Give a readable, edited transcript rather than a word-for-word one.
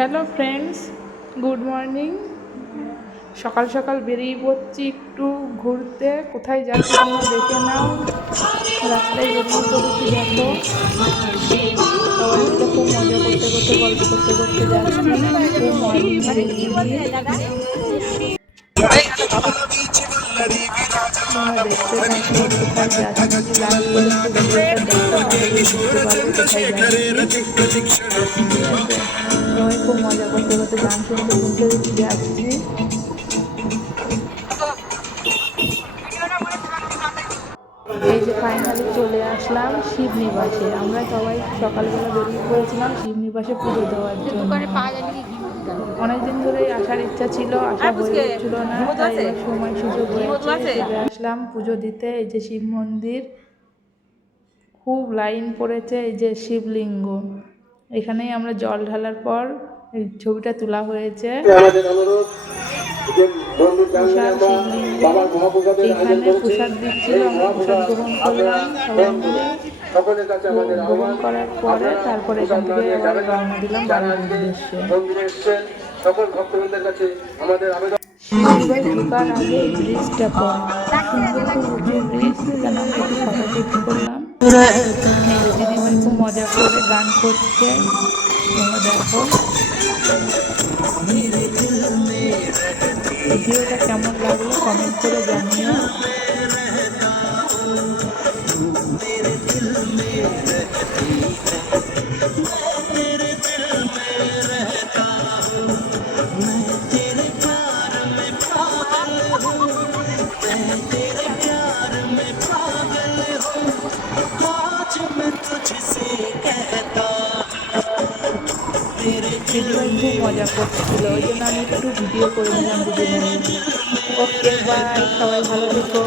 Hello friends, good morning. সকাল সকাল বেরিয়ে পড়ছি একটু ঘুরতে। কোথায় যাচ্ছি তোমরা দেখে নাও। রাস্তায় বেরিয়ে পড়েছি, দেখো সবাই মিলে খুব মজা করতে করতে গল্প করতে করতে যাচ্ছি। খুব মর্নিংয়ে বেরিয়েছি। তোমরা দেখতে থাকো কোথায় যাচ্ছি। লাস্ট পর্যন্ত ভিডিওটা দেখো, তাহলেই বুঝতে পারবে কোথায় যাচ্ছি। ঠিক আছে, সবাই খুব মজা করতে করতে গান শুনতে শুনতে যাচ্ছি। এই যে ফাইনালি চলে আসলাম শিবনিবাসে। আমরা সবাই সকালবেলা বেরিয়ে পড়েছিলাম শিবনিবাসে পুজো দেওয়ার জন্য। অনেকদিন ধরেই আসার ইচ্ছা ছিল, আসা হয়ে উঠছিল না, তাই এবার সময় সুযোগ হয়েছে চলে আসলাম পুজো দিতে। এই যে শিব মন্দির, খুব লাইন পড়েছে। এই যে শিবলিঙ্গ, এখানেই আমরা জল ঢালার পর এই ছবিটা তোলা হয়েছে। বিশাল শিবলিঙ্গ, এখানে প্রসাদ দিচ্ছিল, আমরা প্রসাদ গ্রহণ করলাম সবাই মিলে। গ্রহণ করার পরে তারপরে এখান থেকে এবার রওনা দিলাম বাড়ির উদ্দেশ্যে। শিবনিবাস ঢোকার আগে এই ব্রিজটা পড়ে, সুন্দর খুব উঁচু ব্রিজ। এখানে আমরা একটু ফটো ক্লিক করলাম। দিদিভাই খুব মজা করে গান করছে, তোমরা দেখো। ভিডিওটা কেমন লাগলো কমেন্ট করে জানিও। দিদিভাই খুব মজা করছিল, ওই জন্য আমি একটু ভিডিও করে নিলাম দিদিভাই। ওকে বাই, সবাই ভালো থেকো।